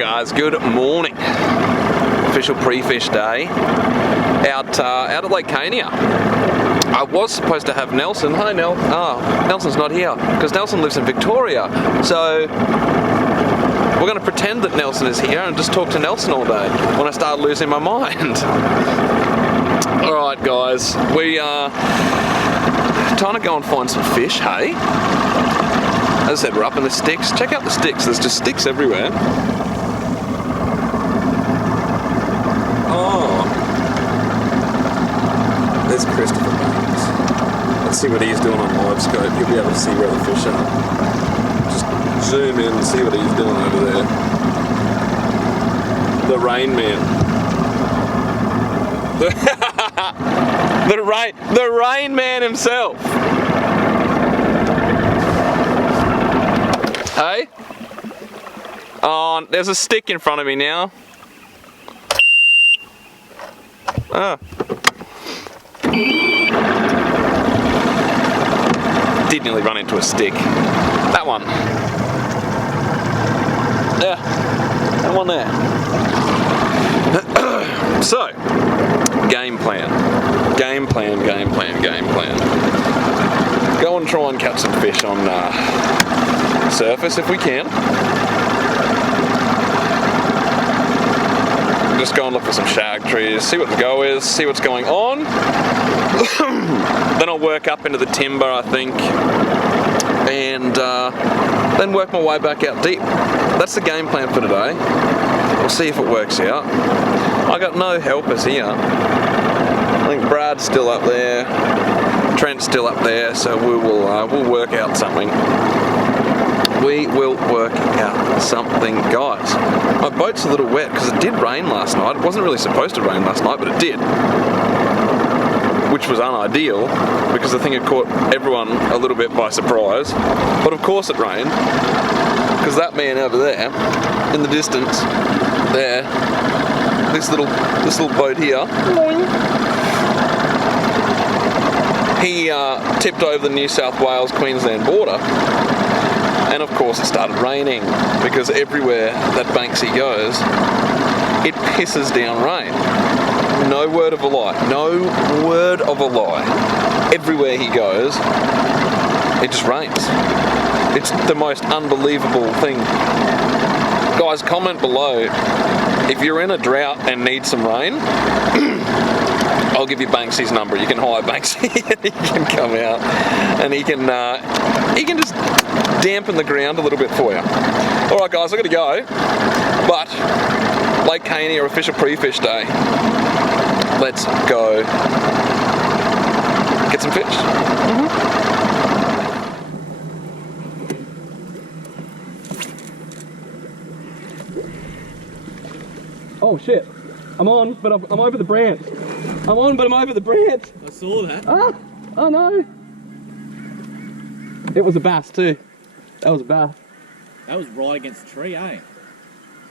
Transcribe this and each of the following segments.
Alright guys, good morning. Official pre-fish day out at Lake Cania. I was supposed to have Nelson. Hi Nell. Nelson's not here because Nelson lives in Victoria. So we're going to pretend that Nelson is here and just talk to Nelson all day when I start losing my mind. Alright guys, we are trying to go and find some fish, hey? As I said, we're up in the sticks. Check out the sticks, there's just sticks everywhere. Oh, there's Christopher Banks. Let's see what he's doing on live scope. You'll be able to see where the fish are. Just zoom in and see what he's doing over there. The Rain Man. The Rain Man himself. Hey? Oh, there's a stick in front of me now. Did nearly run into a stick. That one. Yeah, that one there. So, game plan. Go and try and catch some fish on surface if we can. Just go and look for some shag trees, see what the go is, see what's going on. Then I'll work up into the timber, I think, and then work my way back out deep. That's the game plan for today. We'll see if it works out. I got no helpers here. I think Brad's still up there, Trent's still up there, so we'll work out something. We will work out something, guys. My boat's a little wet because it did rain last night. It wasn't really supposed to rain last night, but it did. Which was unideal because I think it caught everyone a little bit by surprise. But of course it rained because that man over there in the distance, there, this little boat here, he tipped over the New South Wales-Queensland border. And of course it started raining because everywhere that Banksy goes, it pisses down rain. No word of a lie. No word of a lie. Everywhere he goes, it just rains. It's the most unbelievable thing. Guys, comment below if you're in a drought and need some rain. I'll give you Banksy's number. You can hire Banksy and he can come out and he can just dampen the ground a little bit for you. Alright guys, I've got to go. But Lake Cania official pre-fish day. Let's go get some fish. Oh shit. I'm on, but I'm over the branch. I'm on, but I'm over the branch. I saw that. Ah! Oh no! It was a bass too. That was a bass. That was right against the tree, eh?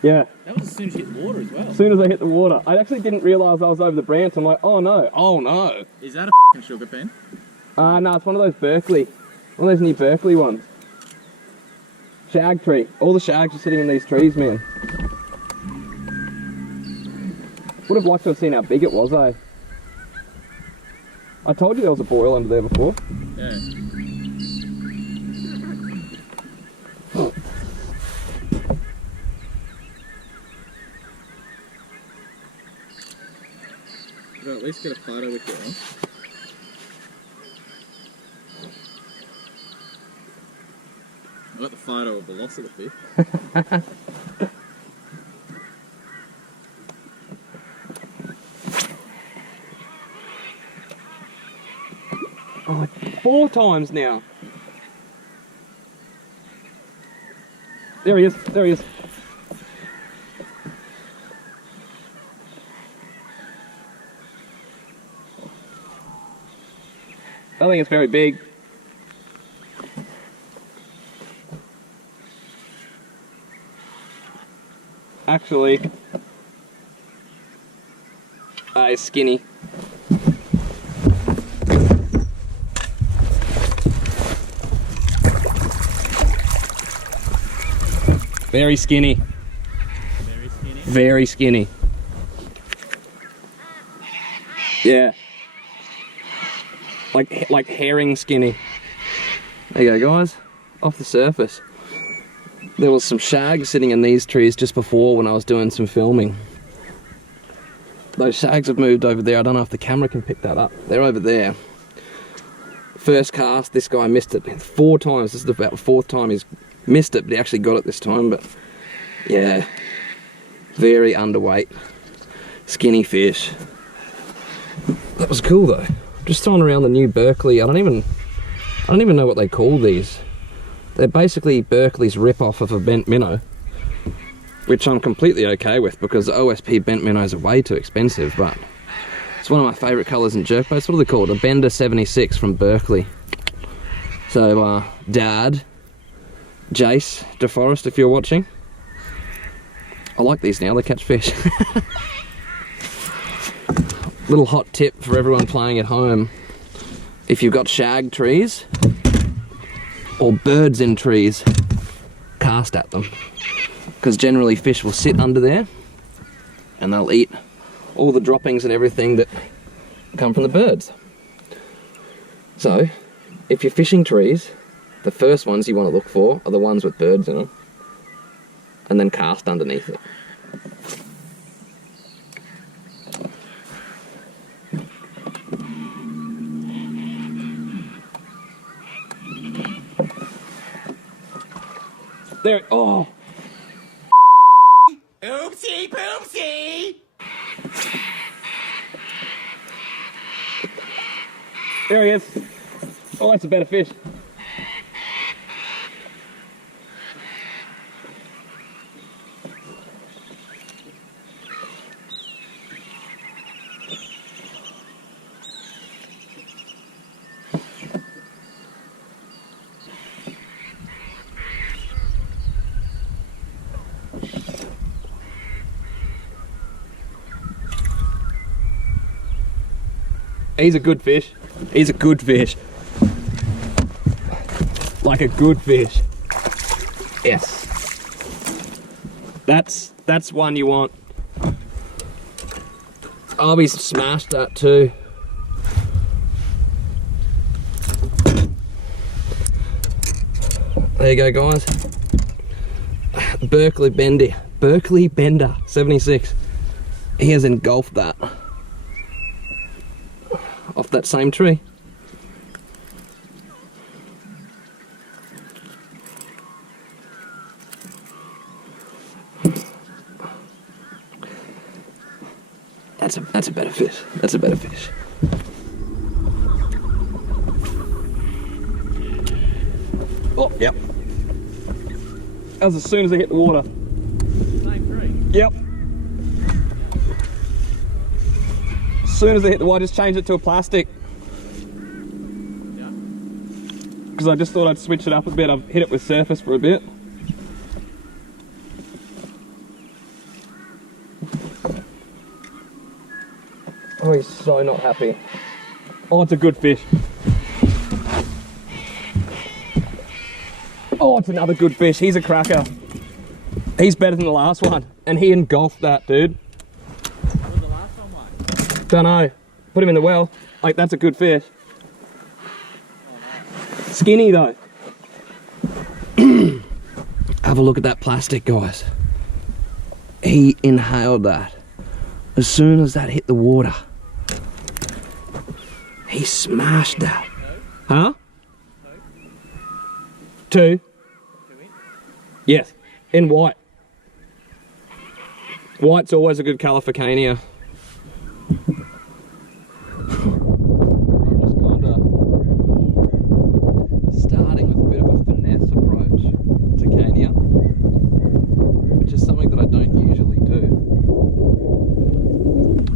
Yeah. That was as soon as you hit the water as well. As soon as I hit the water. I actually didn't realise I was over the branch. I'm like, oh no, oh no. Is that a f***ing sugar pen? No, it's one of those Berkeley. One of those new Berkeley ones. Shag tree. All the shags are sitting in these trees, man. Would have liked to have seen how big it was, eh? I told you there was a boil under there before. Yeah. Oh. Should I at least get a photo with you on? I got the photo of the loss of the fish. Oh, 4 times now. There he is, there he is. I think it's very big. Actually, it's skinny. Very skinny. Very skinny. Yeah. Like herring skinny. There you go, guys. Off the surface. There was some shag sitting in these trees just before when I was doing some filming. Those shags have moved over there. I don't know if the camera can pick that up. They're over there. First cast, this guy missed it 4 times. This is about the 4th time he's missed it, but he actually got it this time. But yeah, very underweight, skinny fish. That was cool though. Just throwing around the new Berkeley. I don't even know what they call these. They're basically Berkeley's rip-off of a bent minnow, which I'm completely okay with because the OSP bent minnows are way too expensive, but it's one of my favourite colours in jerkbaits. What are they called? A Bender 76 from Berkeley. So, Dad, Jace, DeForest, if you're watching, I like these now, they catch fish. Little hot tip for everyone playing at home. If you've got shag trees, or birds in trees, cast at them. Because generally fish will sit under there and they'll eat all the droppings and everything that come from the birds. So, if you're fishing trees, the first ones you want to look for are the ones with birds in them, and then cast underneath it. There, oh! Oopsie poopsie! There he is. Oh, that's a better fish. He's a good fish. He's a good fish. Like a good fish. Yes. That's one you want. Arby's smashed that too. There you go, guys. Berkeley Bender 76. He has engulfed that. Off that same tree. That's a better fish. That's a better fish. Oh, yep. That was as soon as I hit the water. Same tree? Yep. As soon as I hit the water, I just changed it to a plastic. Yeah. Because I just thought I'd switch it up a bit. I've hit it with surface for a bit. Oh, he's so not happy. Oh, it's a good fish. Oh, it's another good fish. He's a cracker. He's better than the last one. And he engulfed that, dude. What was the last one like? Don't know. Put him in the well. Like, that's a good fish. Skinny, though. Have a look at that plastic, guys. He inhaled that. As soon as that hit the water, he smashed that. Huh? Two. Yes, in white. White's always a good colour for Cania. I'm just kind of starting with a bit of a finesse approach to Cania, which is something that I don't usually do.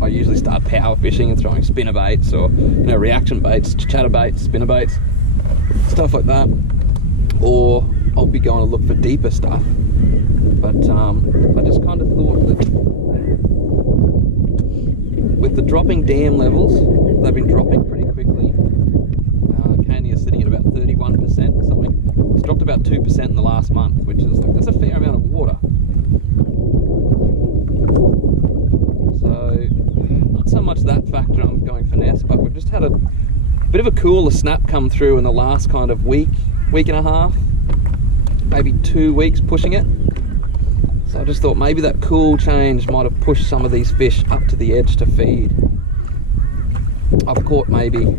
I usually start power fishing and throwing spinner baits, or reaction baits, chatter baits, spinner baits, stuff like that. Or I'll be going to look for deeper stuff. But I just kind of thought that with the dropping dam levels, they've been dropping pretty quickly. Cania's sitting at about 31% or something. It's dropped about 2% in the last month, which is like, that's a fair amount of water. factor I'm going finesse, but we've just had a bit of a cooler snap come through in the last kind of week and a half, maybe 2 weeks pushing it. So I just thought maybe that cool change might have pushed some of these fish up to the edge to feed. I've caught maybe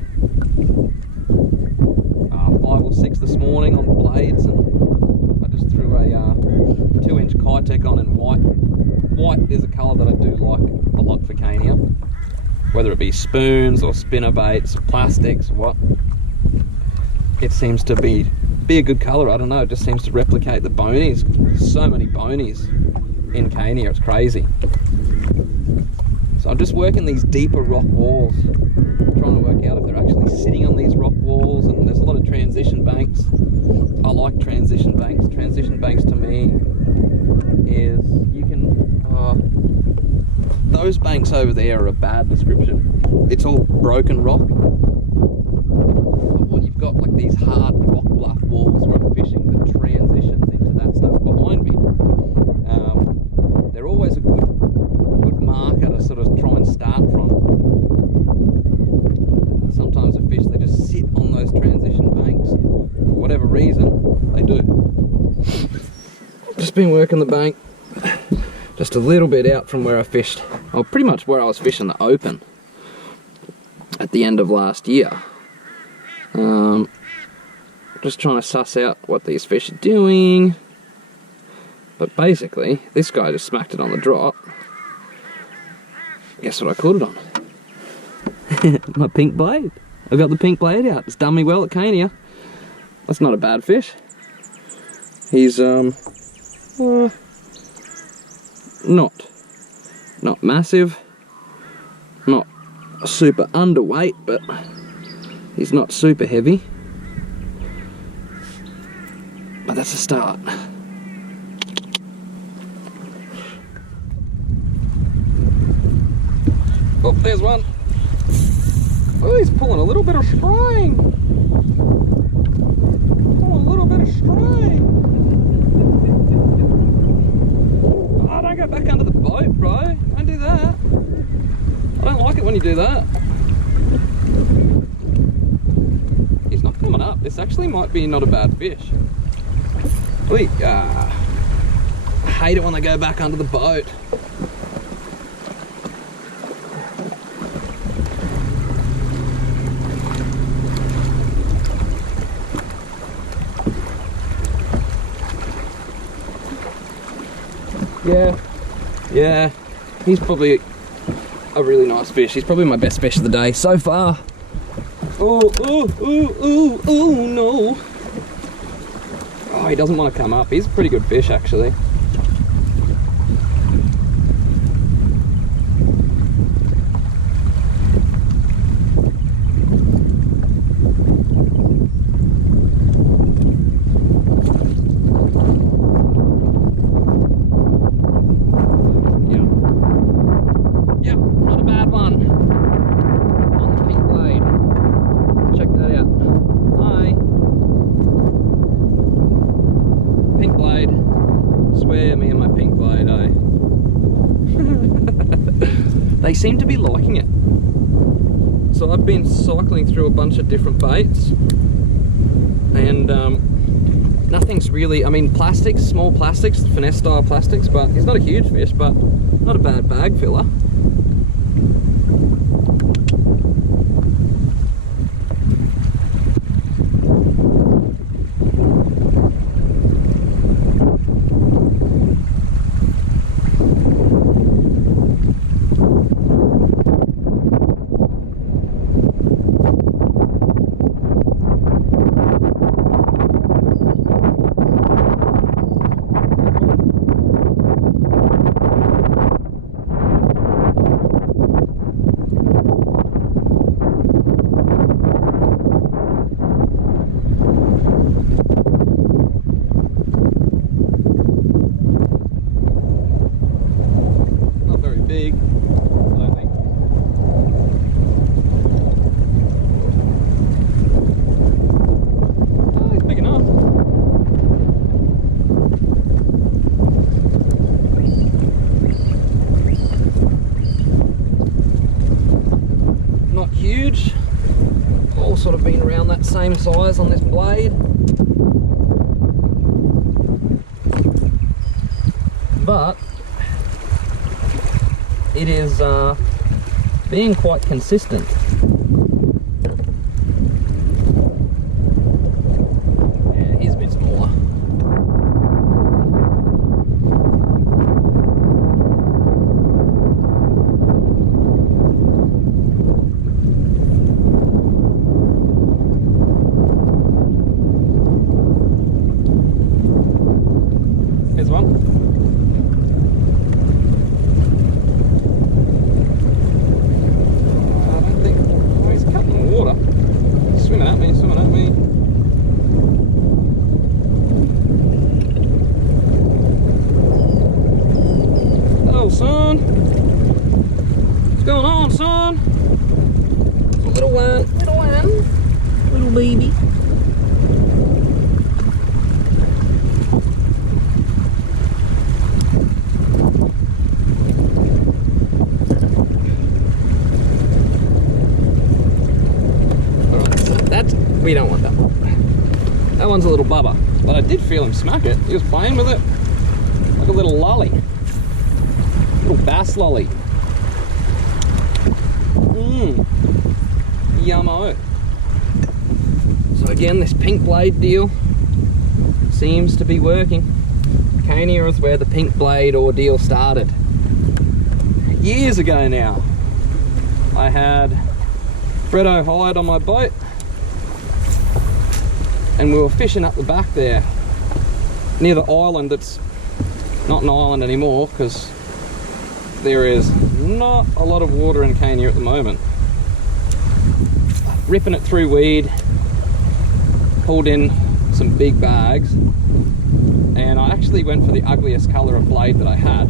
5 or 6 this morning on the blades, and I just threw a 2-inch Kitech on in white. White is a colour that I do like a lot for Cania, whether it be spoons or spinner baits, plastics, what. It seems to be a good colour. I don't know, it just seems to replicate the bonies. So many bonies in Cania, it's crazy. So I'm just working these deeper rock walls, trying to work out if they're actually sitting on these rock walls, and there's a lot of transition banks. I like transition banks. Transition banks to me is, you can, those banks over there are a bad description. It's all broken rock. But when you've got like these hard rock bluff walls where I'm fishing that transitions into that stuff behind me, they're always a good marker to sort of try and start from. Sometimes the fish, they just sit on those transition banks for whatever reason they do. Just been working the bank just a little bit out from where I fished, well, pretty much where I was fishing the open at the end of last year. Just trying to suss out what these fish are doing. But basically, this guy just smacked it on the drop. Guess what I caught it on? My pink blade. I got the pink blade out. It's done me well at Cania. That's not a bad fish. He's not massive, not super underweight, but he's not super heavy. But that's a start. Oh, there's one. Oh, he's pulling a little bit of string. Pulling a little bit of string. Oh, don't go back under the boat, bro. Don't do that. I don't like it when you do that. He's not coming up. This actually might be not a bad fish. Wait, I hate it when they go back under the boat. Yeah, he's probably a really nice fish. He's probably my best fish of the day so far. Oh no. Oh, he doesn't want to come up. He's a pretty good fish actually. They seem to be liking it. So I've been cycling through a bunch of different baits, and nothing's really, I mean, plastics, small plastics, finesse style plastics, but he's not a huge fish, but not a bad bag filler. huge. All sort of been around that same size on this blade. But it is being quite consistent. Yeah, he's a bit smaller. Here's one. Son, what's going on, son? A little one, little baby. Alright, so that's, we don't want that one. That one's a little bubba, but I did feel him smack it. He was playing with it like a little lolly. Little bass lolly. Yummo. So again, this pink blade deal seems to be working. Cania is where the pink blade ordeal started. Years ago now, I had Freddo hired on my boat and we were fishing up the back there near the island that's not an island anymore because there is not a lot of water in Cania at the moment. Ripping it through weed, pulled in some big bags, and I actually went for the ugliest colour of blade that I had,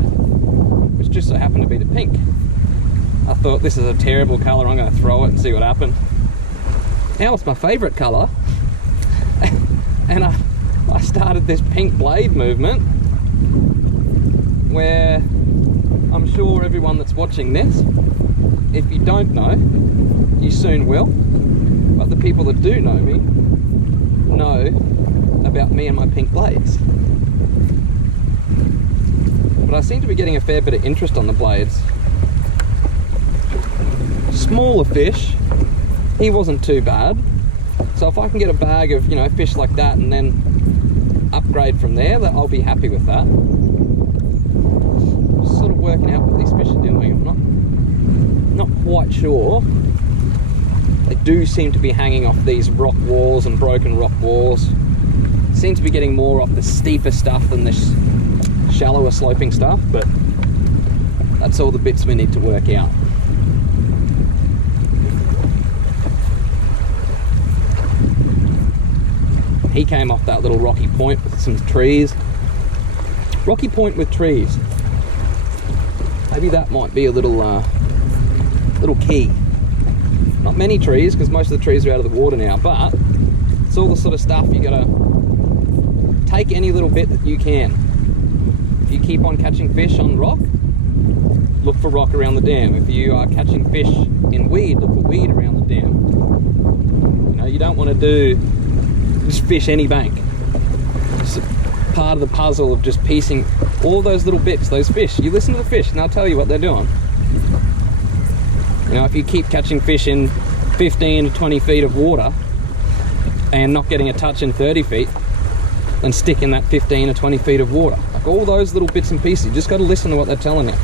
which just so happened to be the pink. I thought, this is a terrible colour, I'm going to throw it and see what happened. Now it's my favourite colour, and I started this pink blade movement where I'm sure everyone that's watching this, if you don't know, you soon will, but the people that do know me know about me and my pink blades. But I seem to be getting a fair bit of interest on the blades. Smaller fish, he wasn't too bad, so if I can get a bag of, you know, fish like that and then upgrade from there, I'll be happy with that. Sort of working out what these fish are doing. I'm not quite sure. They do seem to be hanging off these rock walls and broken rock walls. Seem to be getting more off the steeper stuff than this shallower sloping stuff, but that's all the bits we need to work out. He came off that little rocky point with some trees. Rocky point with trees. Maybe that might be a little little key. Not many trees, because most of the trees are out of the water now, but it's all the sort of stuff you gotta take any little bit that you can. If you keep on catching fish on rock, look for rock around the dam. If you are catching fish in weed, look for weed around the dam. You know, you don't want to just fish any bank. It's part of the puzzle of just piecing all those little bits, those fish. You listen to the fish and they'll tell you what they're doing. You know, if you keep catching fish in 15 to 20 feet of water and not getting a touch in 30 feet, then stick in that 15 or 20 feet of water. Like all those little bits and pieces, you just got to listen to what they're telling you.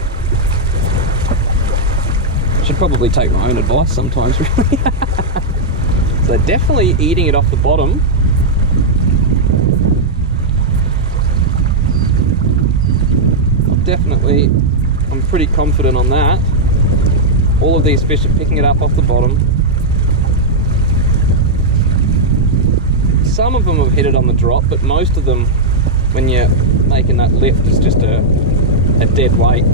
Should probably take my own advice sometimes, really. So they're definitely eating it off the bottom. I'm pretty confident on that. All of these fish are picking it up off the bottom. Some of them have hit it on the drop, but most of them, when you're making that lift, is just a dead weight.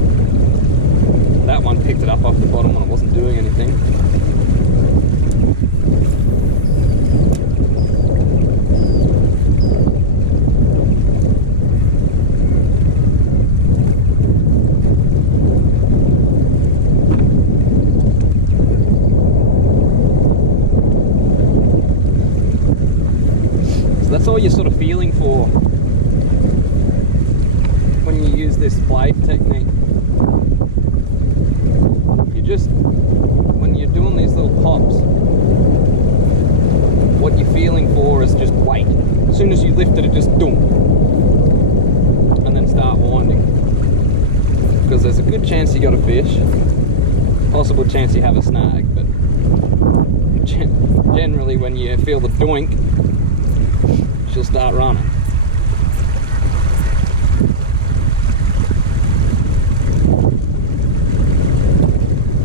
That one picked it up off the bottom when it wasn't doing anything. all you're sort of feeling for when you use this blade technique. You just, when you're doing these little pops, what you're feeling for is just weight. As soon as you lift it, it just doom, and then start winding. Because there's a good chance you got a fish, possible chance you have a snag, but generally when you feel the doink, she'll start running.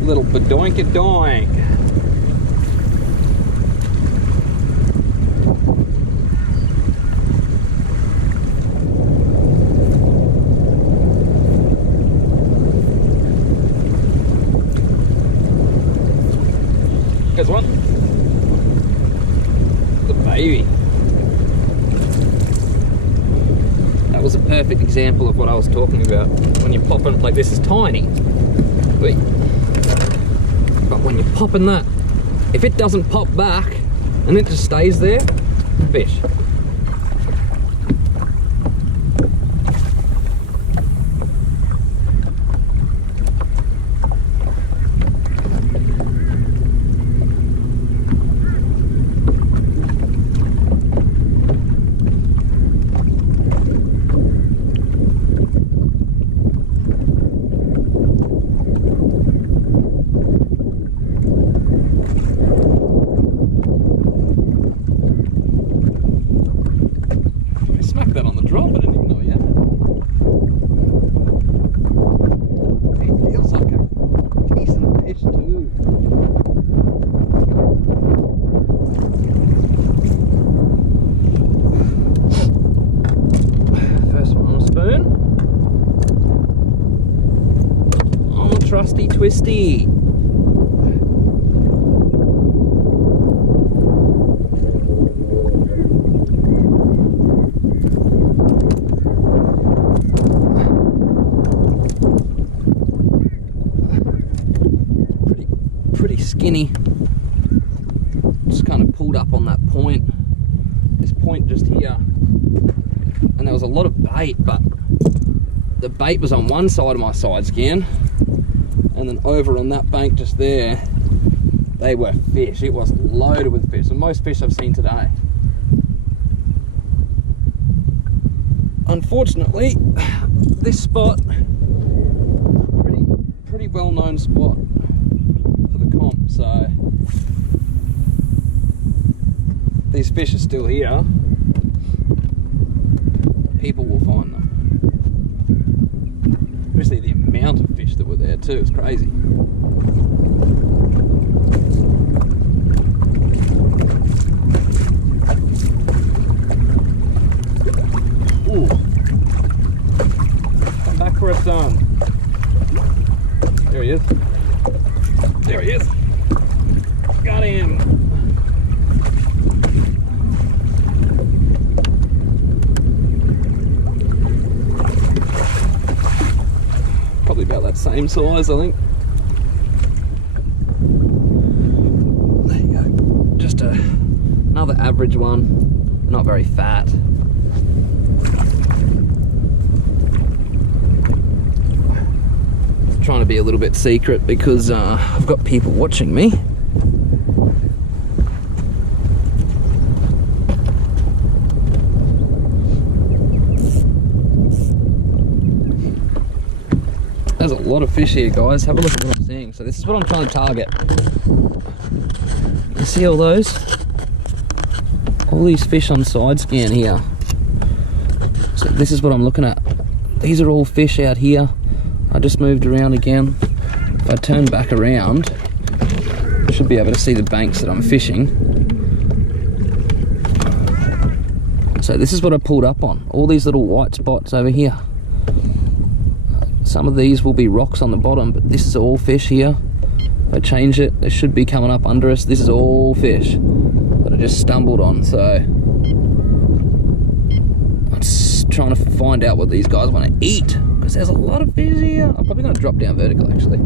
Little badoink-a-doink. Here's one. The baby. That was a perfect example of what I was talking about. When you're popping, like this is tiny. Wait. But when you're popping that, if it doesn't pop back and it just stays there, fish. Trusty twisty. Pretty skinny. Just kind of pulled up on that point. This point just here. And there was a lot of bait, but the bait was on one side of my side scan. And then over on that bank just there, they were fish. It was loaded with fish. The most fish I've seen today. Unfortunately, this spot, pretty well-known spot for the comp, so these fish are still here. People will find them. Especially the amount of fish that were there too, it's crazy. Ooh. Come back for a son. There he is. There he is. Got him. Probably about that same size, I think. There you go. Just another average one, not very fat. Trying to be a little bit secret because I've got people watching me. There's a lot of fish here, guys. Have a look at what I'm seeing. So this is what I'm trying to target. You see all those? All these fish on side scan here. So this is what I'm looking at. These are all fish out here. I just moved around again. If I turn back around, I should be able to see the banks that I'm fishing. So this is what I pulled up on. All these little white spots over here. Some of these will be rocks on the bottom, but this is all fish here. If I change it, they should be coming up under us. This is all fish that I just stumbled on, so I'm just trying to find out what these guys want to eat, because there's a lot of fish here. I'm probably going to drop down vertical, actually.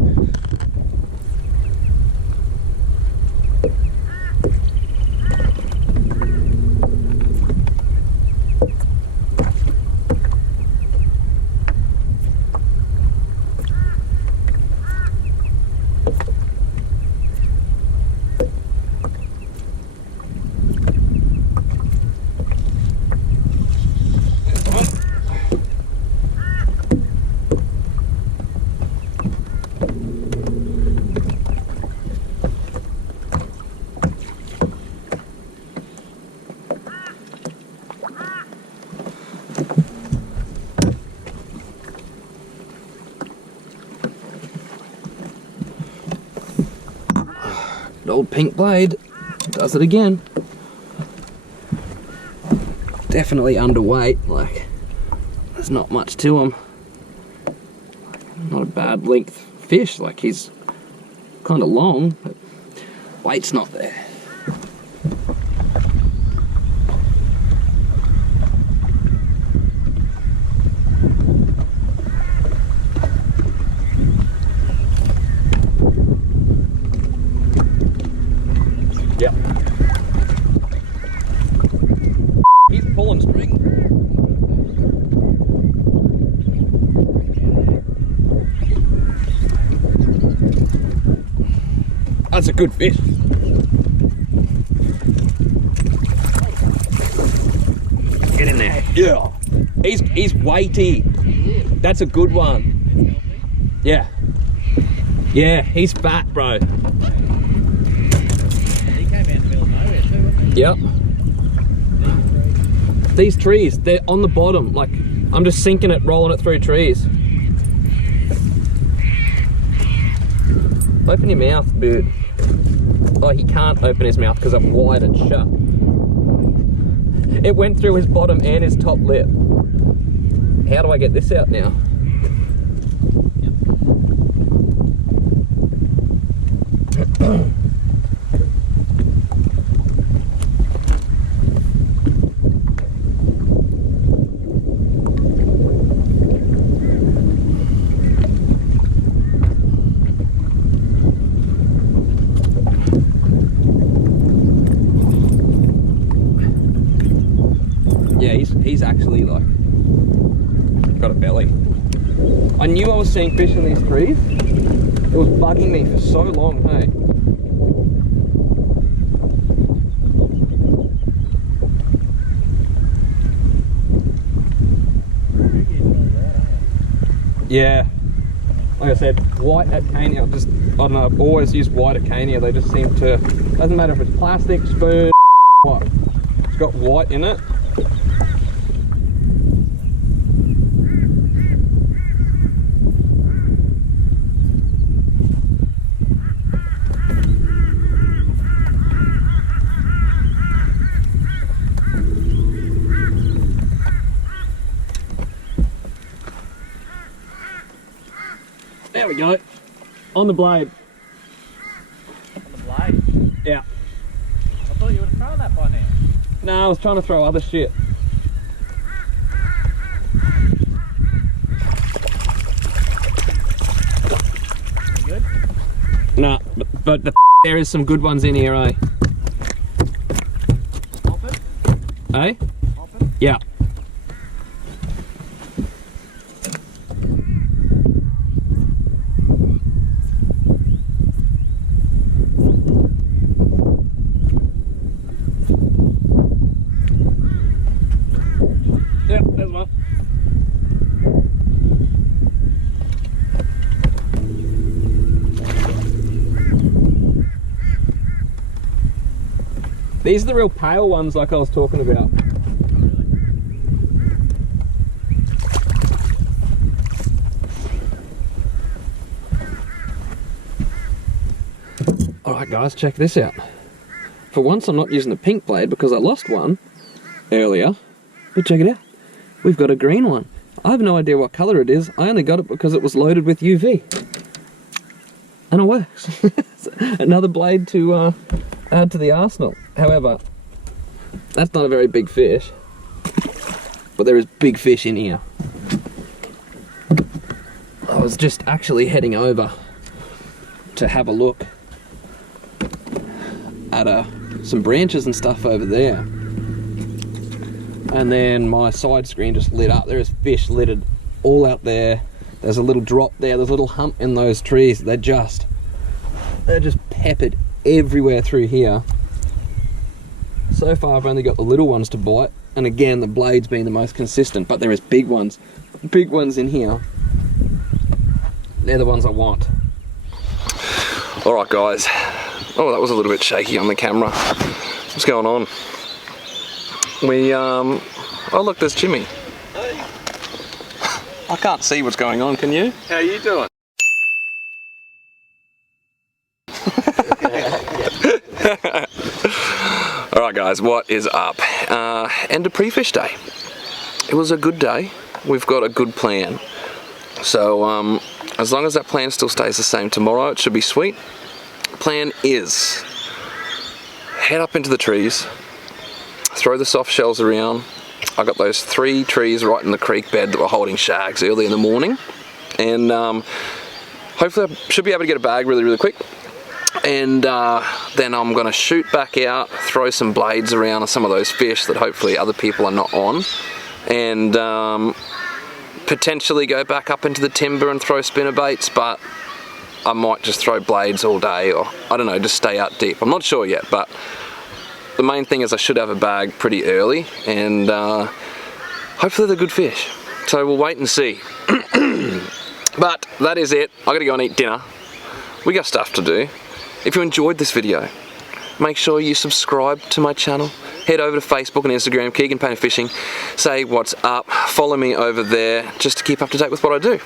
Good old pink blade does it again. Definitely underweight, like there's not much to him. Not a bad length fish, like he's kind of long, but weight's not there. Yep. He's pulling string. That's a good fish. Get in there. Yeah. He's weighty. That's a good one. Yeah. Yeah, he's fat, bro. He came out in the middle of nowhere too, wasn't he? Yep. These trees, they're on the bottom. Like, I'm just sinking it, rolling it through trees. Open your mouth, dude. Oh, he can't open his mouth because I've wired it shut. It went through his bottom and his top lip. How do I get this out now? Yeah, he's actually like got a belly. I knew I was seeing fish in these trees. It was bugging me for so long, hey. Yeah. Like I said, white at Cania, I don't know, I've always used white at Cania. They just seem to, doesn't matter if it's plastic, spoon, what. It's got white in it. There we go. On the blade. On the blade? Yeah. I thought you would have thrown that by now. No, I was trying to throw other shit. You good? Nah, but there is some good ones in here, eh? Pop it? Eh? Pop it? Yeah. Yep, there's one. These are the real pale ones like I was talking about. Alright guys, check this out. For once I'm not using a pink blade because I lost one earlier. But check it out. We've got a green one. I have no idea what colour it is. I only got it because it was loaded with UV. And it works. Another blade to add to the arsenal. However, that's not a very big fish. But there is big fish in here. I was just actually heading over to have a look at some branches and stuff over there. And then my side screen just lit up. There is fish littered all out there. There's a little drop there. There's a little hump in those trees. They're just peppered everywhere through here. So far I've only got the little ones to bite. And again, the blade's been the most consistent, but there is big ones in here. They're the ones I want. All right, guys. Oh, that was a little bit shaky on the camera. What's going on? Oh look, there's Jimmy. Hey. I can't see what's going on, can you? How you doing? Alright guys, what is up? End of pre-fish day. It was a good day. We've got a good plan. So as long as that plan still stays the same tomorrow, it should be sweet. Plan is head up into the trees, throw the soft shells around. I got those 3 trees right in the creek bed that were holding shags early in the morning, and hopefully I should be able to get a bag really quick. And then I'm going to shoot back out, throw some blades around on some of those fish that hopefully other people are not on, and potentially go back up into the timber and throw spinnerbaits, but I might just throw blades all day, or I don't know, just stay out deep. I'm not sure yet, but the main thing is I should have a bag pretty early, and hopefully they're good fish. So we'll wait and see. But that is it. I gotta go and eat dinner. We got stuff to do. If you enjoyed this video, make sure you subscribe to my channel. Head over to Facebook and Instagram, Keeghan Painted Fishing. Say what's up. Follow me over there just to keep up to date with what I do.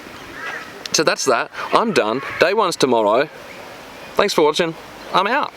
So that's that. I'm done. Day 1's tomorrow. Thanks for watching. I'm out.